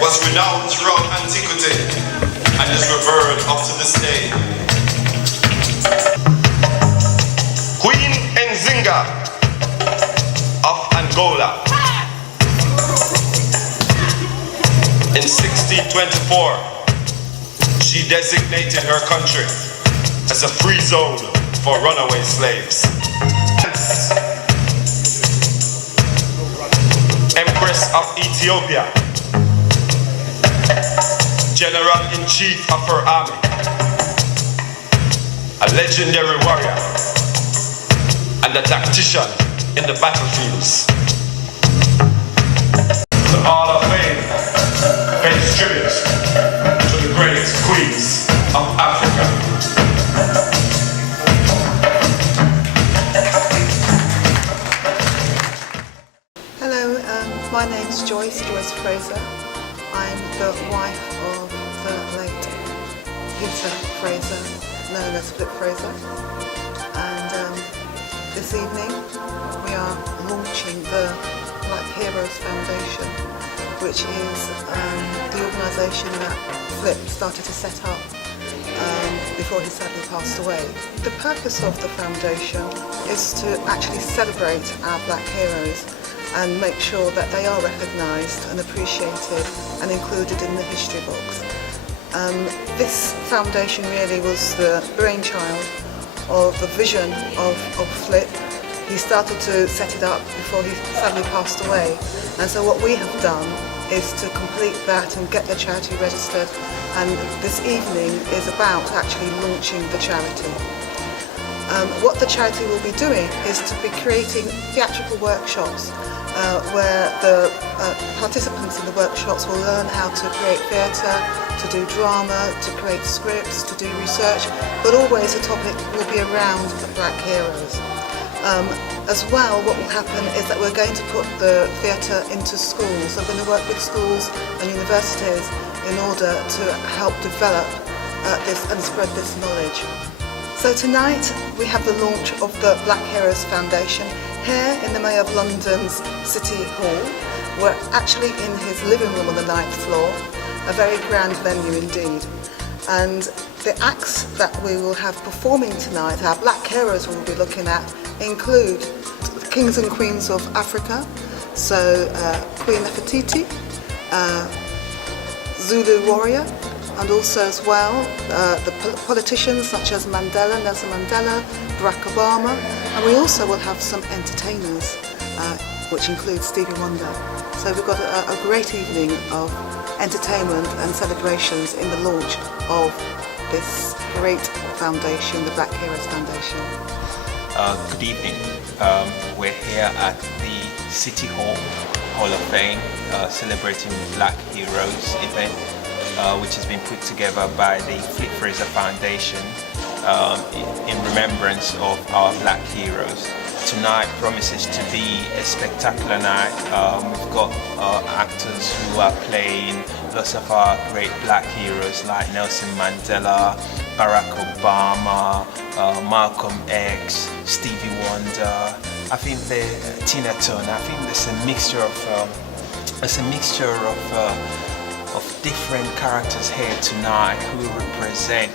was renowned throughout antiquity and is revered up to this day. Queen Nzinga of Angola. In 1624, she designated her country as a free zone for runaway slaves. Empress of Ethiopia, General-in-Chief of her army, a legendary warrior and a tactician in the battlefields. The Hall of Fame pays tribute to the greatest queens of Africa. Hello, my name is Joyce Fraser. I'm the wife of the late Peter Fraser, known as Flip Fraser. And this evening we are launching the Black Heroes Foundation, which is the organisation that Flip started to set up before he sadly passed away. The purpose of the foundation is to actually celebrate our Black heroes and make sure that they are recognised and appreciated and included in the history books. This foundation really was the brainchild of the vision of Flip. He started to set it up before he sadly passed away, and so what we have done is to complete that and get the charity registered, and this evening is about actually launching the charity. What the charity will be doing is to be creating theatrical workshops where the participants in the workshops will learn how to create theatre, to do drama, to create scripts, to do research, but always the topic will be around the Black heroes. As well, what will happen is that we're going to put the theatre into schools. So we're going to work with schools and universities in order to help develop this and spread this knowledge. So tonight we have the launch of the Black Heroes Foundation here in the Mayor of London's City Hall. We're actually in his living room on the 9th floor, a very grand venue indeed. And the acts that we will have performing tonight, our Black Heroes we'll be looking at, include the Kings and Queens of Africa, so Queen Nefertiti, Zulu warrior, and also as well the politicians such as Mandela, Nelson Mandela, Barack Obama, and we also will have some entertainers, which includes Stevie Wonder. So we've got a great evening of entertainment and celebrations in the launch of this great foundation, the Black Heroes Foundation. Good evening. We're here at the City Hall of Fame, celebrating Black Heroes event, which has been put together by the Flip Fraser Foundation in remembrance of our Black heroes. Tonight promises to be a spectacular night. We've got actors who are playing lots of our great Black heroes like Nelson Mandela, Barack Obama, Malcolm X, Stevie Wonder. I think Tina Turner. I think there's a mixture of different characters here tonight who represent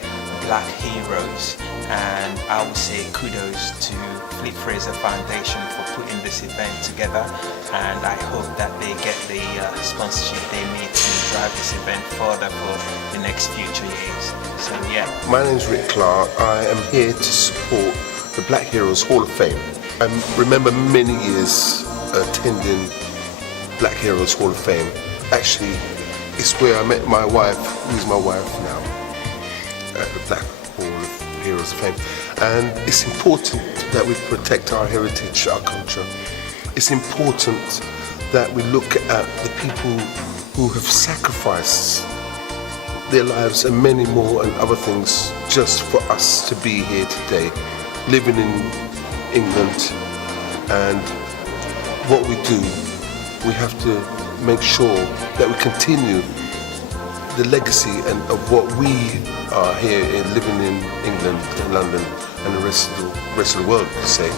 Black heroes, and I would say kudos to Flip Fraser Foundation for putting this event together, and I hope that they get the sponsorship they need to drive this event further for the next future years. So yeah. My name is Reid. I am here to support the Black Heroes Hall of Fame. I remember many years attending Black Heroes Hall of Fame. Actually, it's where I met my wife, who's my wife now, at the Black Hall of Heroes of Fame. And it's important that we protect our heritage, our culture. It's important that we look at the people who have sacrificed their lives and many more and other things just for us to be here today, living in England. And what we do, we have to make sure that we continue the legacy of what we are here living in England and London and the rest of the world, to say.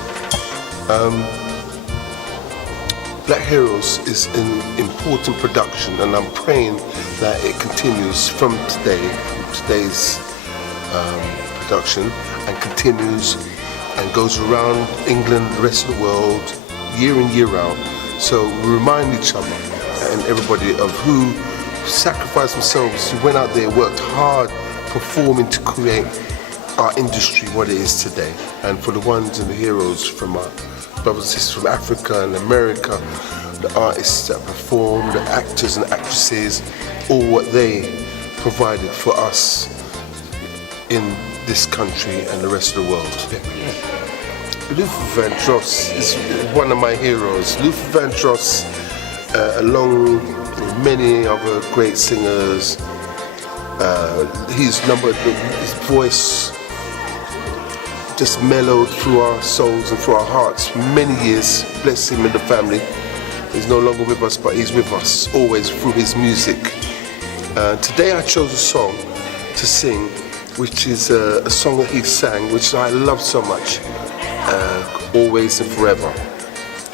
Black Heroes is an important production, and I'm praying that it continues from today's production, and continues and goes around England, the rest of the world, year in, year out. So we remind each other and everybody of who sacrificed themselves, who went out there, worked hard, performing to create our industry what it is today. And for the ones and the heroes from our brothers and sisters from Africa and America, the artists that perform, the actors and actresses, all what they provided for us in this country and the rest of the world. Luther Vandross is one of my heroes. Luther Vandross, along with many other great singers, his voice just mellowed through our souls and through our hearts for many years. Bless him and the family. He's no longer with us, but he's with us always through his music. Today I chose a song to sing, which is a song that he sang, which I love so much, Always and Forever.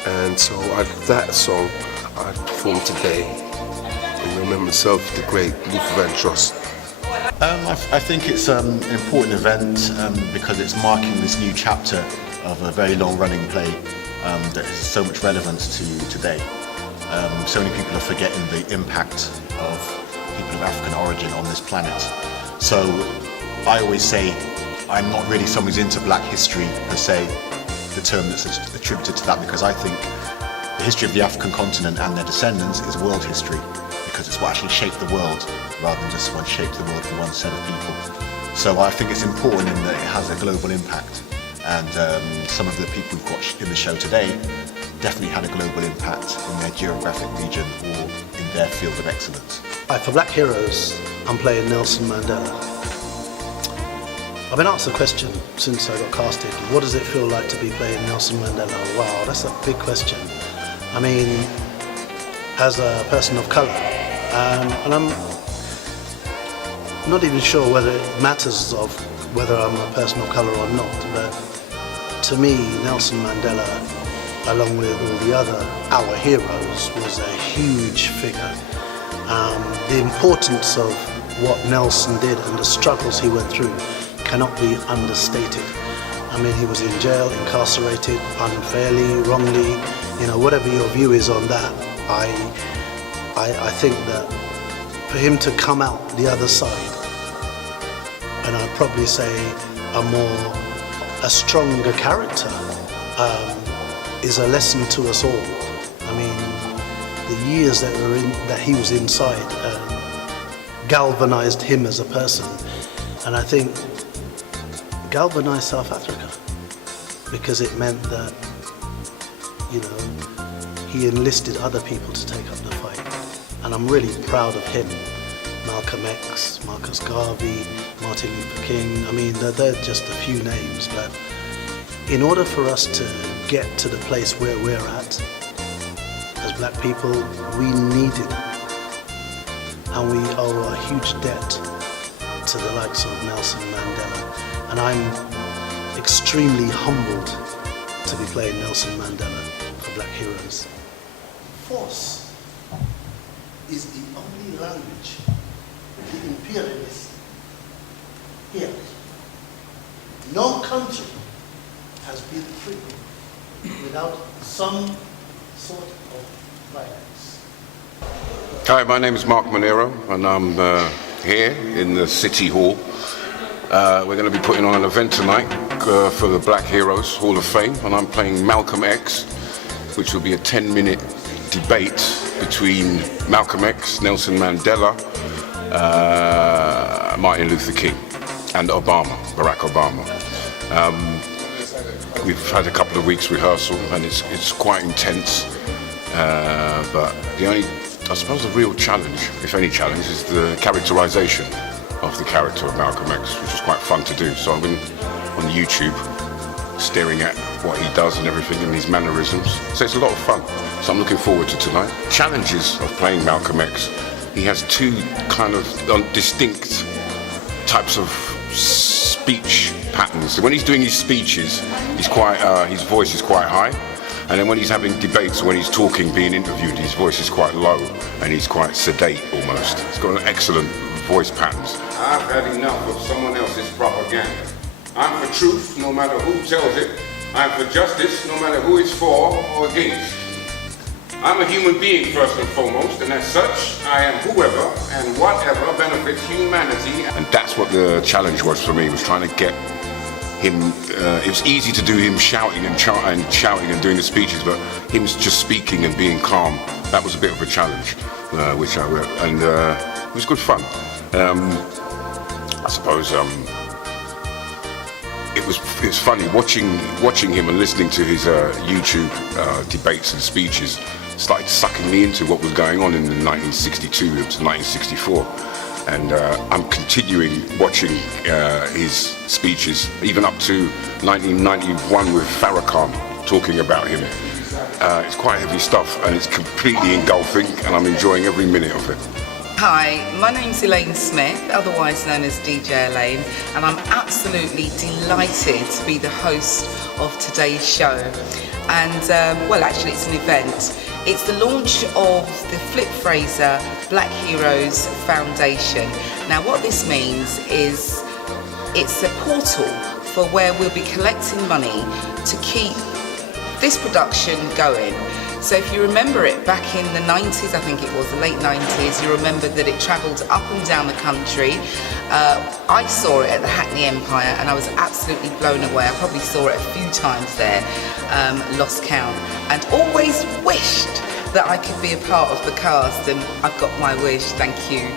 And so that song I performed today in remembrance of the great Luther Vandross. I think it's an important event because it's marking this new chapter of a very long-running play that has so much relevance to today. So many people are forgetting the impact of people of African origin on this planet. So I always say I'm not really someone who's into black history per se, the term that's attributed to that, because I think the history of the African continent and their descendants is world history, because it's what actually shaped the world rather than just what shaped the world for one set of people. So I think it's important in that it has a global impact, and some of the people we've got in the show today definitely had a global impact in their geographic region or in their field of excellence. For Black Heroes, I'm playing Nelson Mandela. I've been asked the question since I got casted, what does it feel like to be playing Nelson Mandela? Wow, that's a big question. I mean, as a person of colour, and I'm not even sure whether it matters of whether I'm a person of colour or not, but to me, Nelson Mandela, along with all the our heroes, was a huge figure. The importance of what Nelson did and the struggles he went through cannot be understated. I mean, he was in jail, incarcerated, unfairly, wrongly, whatever your view is on that. I think that for him to come out the other side, and I'd probably say a stronger character, is a lesson to us all. I mean, the years that he was inside galvanized him as a person, and I think galvanized South Africa, because it meant that, he enlisted other people to take up the fight. And I'm really proud of him. Malcolm X, Marcus Garvey, Martin Luther King, I mean, they're just a few names, but in order for us to get to the place where we're at, as black people, we needed, and we owe a huge debt to the likes of Nelson Mandela. And I'm extremely humbled to be playing Nelson Mandela for Black Heroes. Force is the only language the imperialists hear. No country has been free without some sort of violence. Hi, my name is Mark Monero, and I'm here in the City Hall. We're going to be putting on an event tonight for the Black Heroes Hall of Fame, and I'm playing Malcolm X, which will be a 10-minute debate between Malcolm X, Nelson Mandela, Martin Luther King, and Barack Obama. We've had a couple of weeks rehearsal, and it's quite intense, but I suppose the real challenge, if any challenge, is the characterization of the character of Malcolm X, which is quite fun to do. So I've been on YouTube staring at what he does and everything and his mannerisms. So it's a lot of fun. So I'm looking forward to tonight. Challenges of playing Malcolm X. He has two kind of distinct types of speech patterns. When he's doing his speeches, his voice is quite high, And then when he's having debates, when he's talking, being interviewed, his voice is quite low and he's quite sedate almost. He's got an excellent voice patterns. I've had enough of someone else's propaganda. I'm for truth, no matter who tells it. I'm for justice, no matter who it's for or against. I'm a human being first and foremost, and as such, I am whoever and whatever benefits humanity. And that's what the challenge was for me, was trying to get him, it was easy to do him shouting and shouting and doing the speeches, but him just speaking and being calm, that was a bit of a challenge, which it was good fun. I suppose it was funny watching him and listening to his YouTube debates and speeches. Started sucking me into what was going on in the 1962, it was 1964. And I'm continuing watching his speeches, even up to 1991 with Farrakhan talking about him. It's quite heavy stuff and it's completely engulfing and I'm enjoying every minute of it. Hi, my name's ELAYNE Smith, otherwise known as DJ ELAYNE, and I'm absolutely delighted to be the host of today's show. And, well, actually it's an event. It's the launch of the Flip Fraser Black Heroes Foundation. Now what this means is it's a portal for where we'll be collecting money to keep this production going. So if you remember it back in the 90s, I think it was, the late 90s, you remember that it travelled up and down the country. I saw it at the Hackney Empire and I was absolutely blown away. I probably saw it a few times there, lost count, and always wished that I could be a part of the cast, and I've got my wish. Thank you,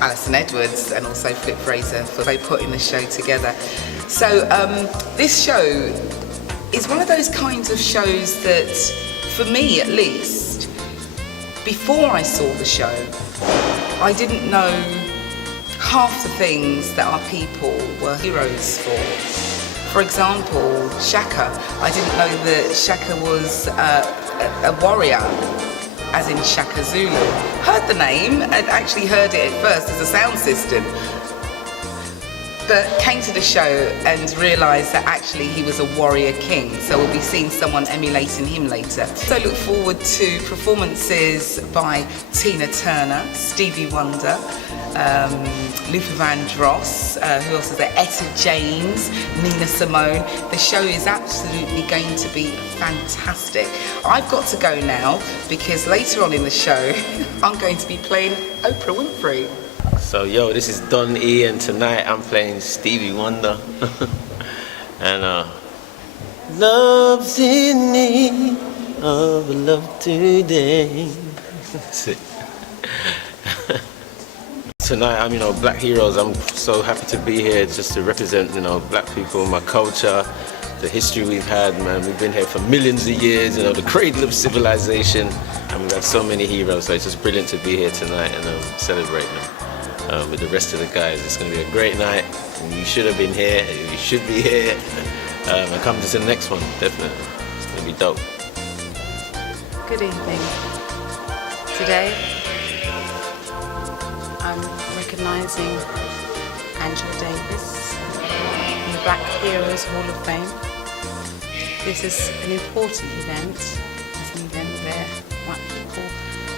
Alison Edwards and also Flip Fraser for putting the show together. So this show is one of those kinds of shows that, for me at least, before I saw the show, I didn't know half the things that our people were heroes for. For example, Shaka. I didn't know that Shaka was a warrior, as in Shaka Zulu. Heard the name, and actually heard it at first as a sound system, but came to the show and realised that actually he was a warrior king, so we'll be seeing someone emulating him later. So I look forward to performances by Tina Turner, Stevie Wonder, Luther Vandross, who else is there? Etta James, Nina Simone. The show is absolutely going to be fantastic. I've got to go now because later on in the show I'm going to be playing Oprah Winfrey. So yo, this is Don E, and tonight I'm playing Stevie Wonder. And love's in need of love today. That's it. Tonight I'm, Black Heroes. I'm so happy to be here just to represent, Black people, my culture, the history we've had, man. We've been here for millions of years, the cradle of civilization, and we've had so many heroes. So it's just brilliant to be here tonight and celebrating them. With the rest of the guys. It's going to be a great night. You should have been here. You should be here. And come to the next one, definitely. It's going to be dope. Good evening. Today, I'm recognising Angela Davis in the Black Heroes Hall of Fame. This is an important event. It's an event where white people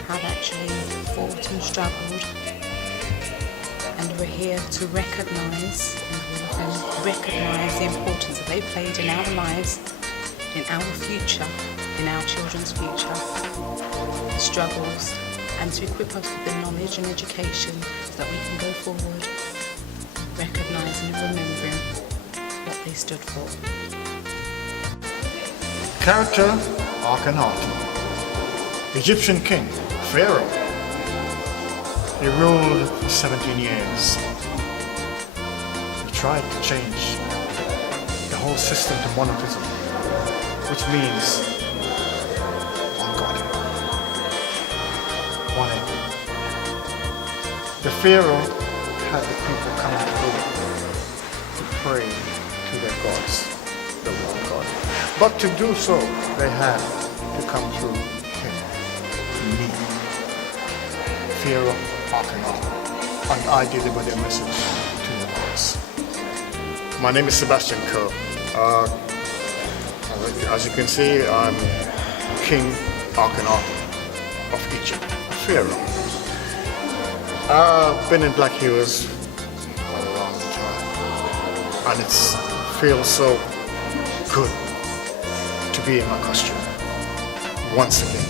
have actually fought and struggled. And we're here to recognise the importance that they played in our lives, in our future, in our children's future, struggles, and to equip us with the knowledge and education so that we can go forward, recognising and remembering what they stood for. Character, Akhenaten, Egyptian king, Pharaoh. He ruled for 17 years. He tried to change the whole system to monotheism, which means one God, one aim. The Pharaoh had the people come together to pray to their gods, the one God. But to do so, they had to come through him, me, Pharaoh. And I deliver their message to the hearts. My name is Sebastian Coa. As you can see, I'm King Akhenaten of Egypt, Pharaoh. I've been in Black Heroes for a long time, and it feels so good to be in my costume. Once again,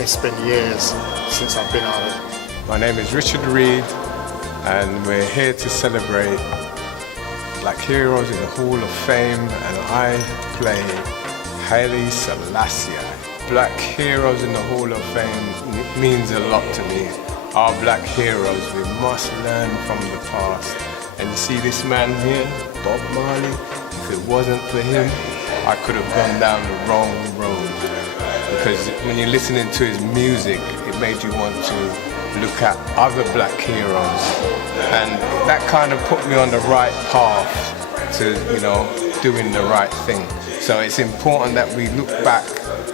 it's been years since I've been out of it. My name is Reid, and we're here to celebrate Black Heroes in the Hall of Fame, and I play Haile Selassie. Black Heroes in the Hall of Fame means a lot to me. Our black heroes, we must learn from the past. And you see this man here, Bob Marley, if it wasn't for him, I could have gone down the wrong road. Because when you're listening to his music, it made you want to look at other black heroes. And that kind of put me on the right path to, doing the right thing. So it's important that we look back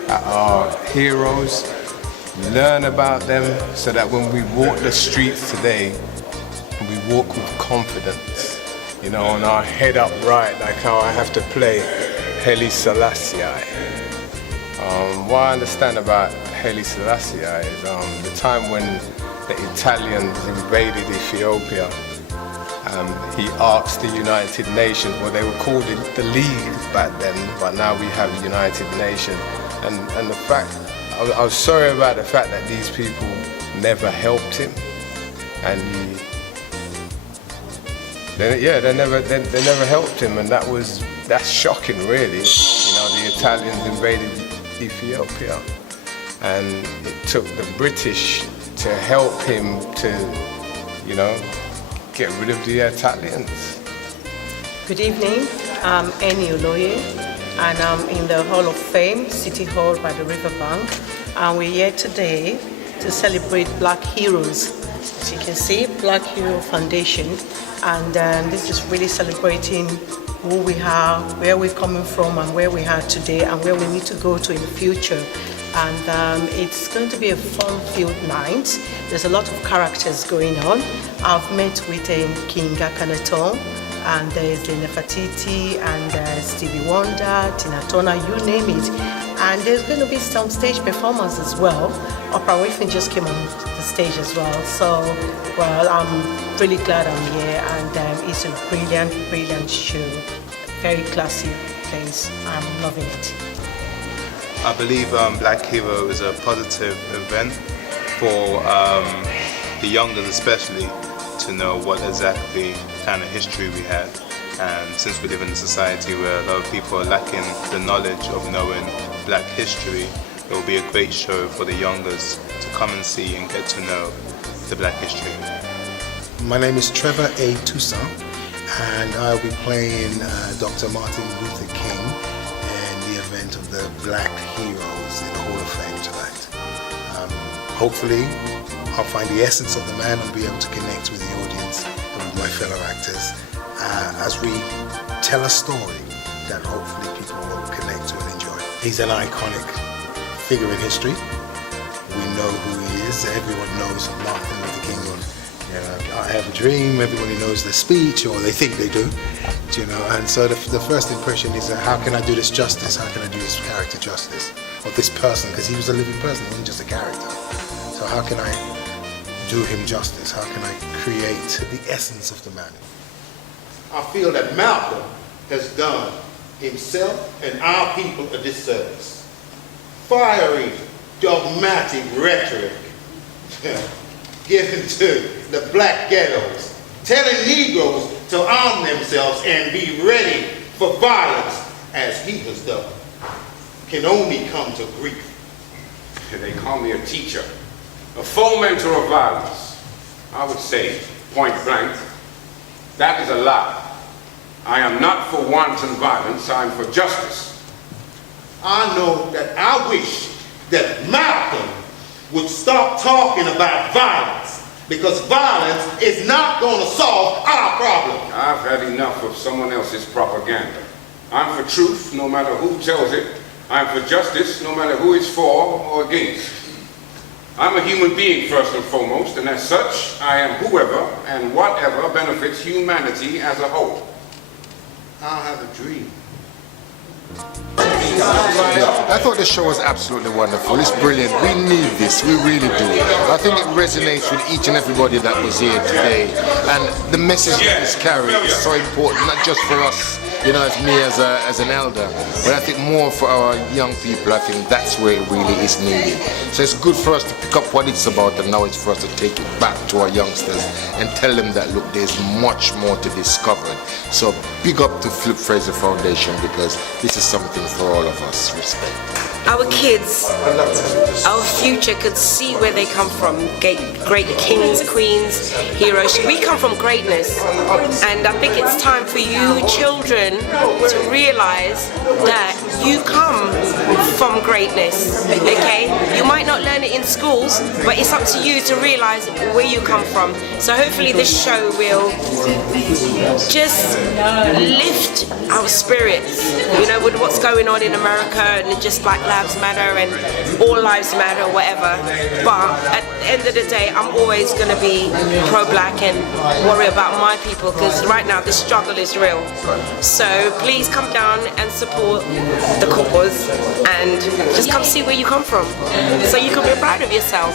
at our heroes, learn about them, so that when we walk the streets today, we walk with confidence, and our head upright, like how I have to play Haile Selassie. What I understand about Haile Selassie is the time when the Italians invaded Ethiopia. He asked the United Nations, well, they were called the League back then, but now we have the United Nations. And the fact, I was sorry about the fact that these people never helped him, and they never helped him, and that's shocking, really. The Italians invaded Ethiopia, and it took the British to help him to, get rid of the Italians. Good evening, I'm Eni Oloye, and I'm in the Hall of Fame, City Hall by the riverbank, and we're here today to celebrate Black Heroes. As you can see, Black Hero Foundation, and this is really celebrating who we are, where we're coming from, and where we are today, and where we need to go to in the future. And it's going to be a fun-filled night. There's a lot of characters going on. I've met with King Akhenaten, and there's Nefertiti, and Stevie Wonder, Tina Turner, you name it. And there's going to be some stage performance as well. Oprah Winfrey just came on the stage as well. So, well, I'm really glad I'm here, and it's a brilliant, brilliant show. Very classy place. I'm loving it. I believe Black Hero is a positive event for the youngers especially to know what exactly kind of history we had. And since we live in a society where a lot of people are lacking the knowledge of knowing Black history, it will be a great show for the youngers to come and see and get to know the Black history. My name is Trevor A. Toussaint, and I'll be playing Dr. Martin Luther King in the event of the Black Heroes in the Hall of Fame tonight. Hopefully, I'll find the essence of the man and be able to connect with the audience and with my fellow actors as we tell a story that hopefully people will connect to and enjoy. He's an iconic figure in history. We know who he is. Everyone knows Martin Luther King. I Have a Dream. Everybody knows the speech, or they think they do. And so the first impression is how can I do this justice? How can I do this character justice? Or this person, because he was a living person, he wasn't just a character. So how can I do him justice? How can I create the essence of the man? I feel that Malcolm has done himself and our people a disservice. Fiery, dogmatic rhetoric given to the black ghettos, telling Negroes to arm themselves and be ready for violence as he has done, can only come to grief. They call me a teacher, a fomenter of violence. I would say, point blank, that is a lie. I am not for wanton violence, I am for justice. I know that I wish that Malcolm would stop talking about violence, because violence is not going to solve our problem. I've had enough of someone else's propaganda. I'm for truth, no matter who tells it. I'm for justice, no matter who it's for or against. I'm a human being first and foremost, and as such, I am whoever and whatever benefits humanity as a whole. I have a dream. I thought the show was absolutely wonderful. It's brilliant. We need this. We really do. I think it resonates with each and everybody that was here today. And the message that is carried is so important, not just for us, you know, as me as an elder, but I think more for our young people. I think that's where it really is needed. So it's good for us to pick up what it's about, and now it's for us to take it back to our youngsters and tell them that, look, there's much more to discover. So big up to Flip Fraser Foundation, because this is something for all of us. Respect. Our kids, our future could see where they come from. Great kings, queens, heroes. We come from greatness, and I think it's time for you children to realize that you come from greatness, okay? You might not learn it in schools, but it's up to you to realize where you come from. So hopefully this show will just lift our spirits, you know, with what's going on in America, and just Black Lives Matter and all lives matter, whatever. But at the end of the day, I'm always going to be pro-black and worry about my people, because right now this struggle is real. So please come down and support the cause, and just come see where you come from, so you can be proud of yourself.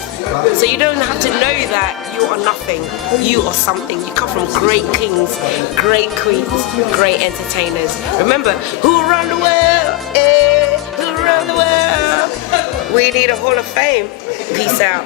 So you don't have to know that you are nothing, you are something. You come from great kings, great queens, great entertainers. Remember, who run the world? Who run the world? We need a Hall of Fame. Peace out.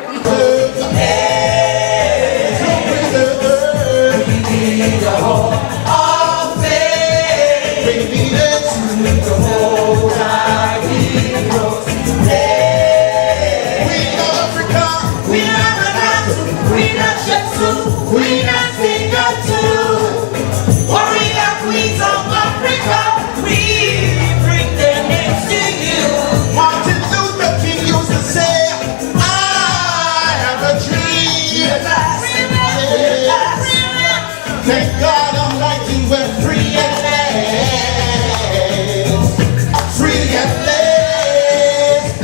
Thank God Almighty, we're free at last. Free at last.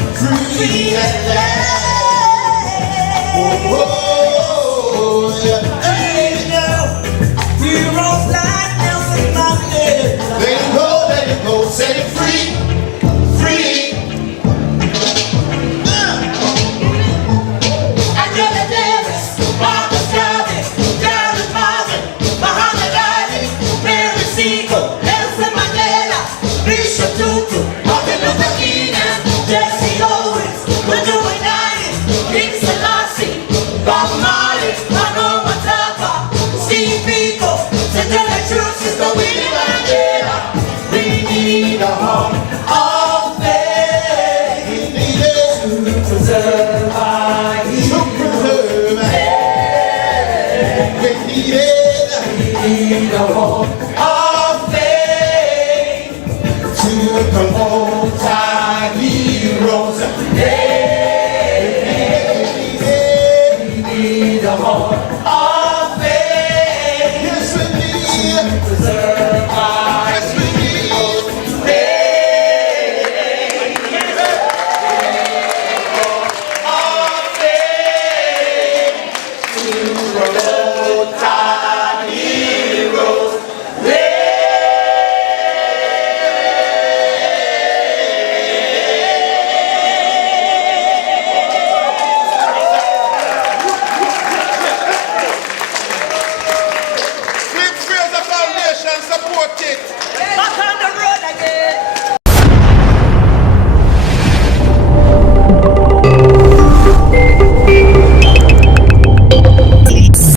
Free at last. Oh, oh, yeah. Angel, heroes like Nelson Mandela. Let it go, set it free. Free. Andrea Davis, Marcus Garvey, Darren Marvin, Muhammad Ali, Mary Seagull, Nelson Mandela, Bishop Tutu, Martin Luther King, and Jesse Owens. We're doing 90s, King Selassie, Bob Marley, Mano Matapa, Steve Biko, Santana Truth, Sister Winnie Mandela. We need a home of faith. We need it to preserve our youth. To preserve our youth. We need it. We need a home of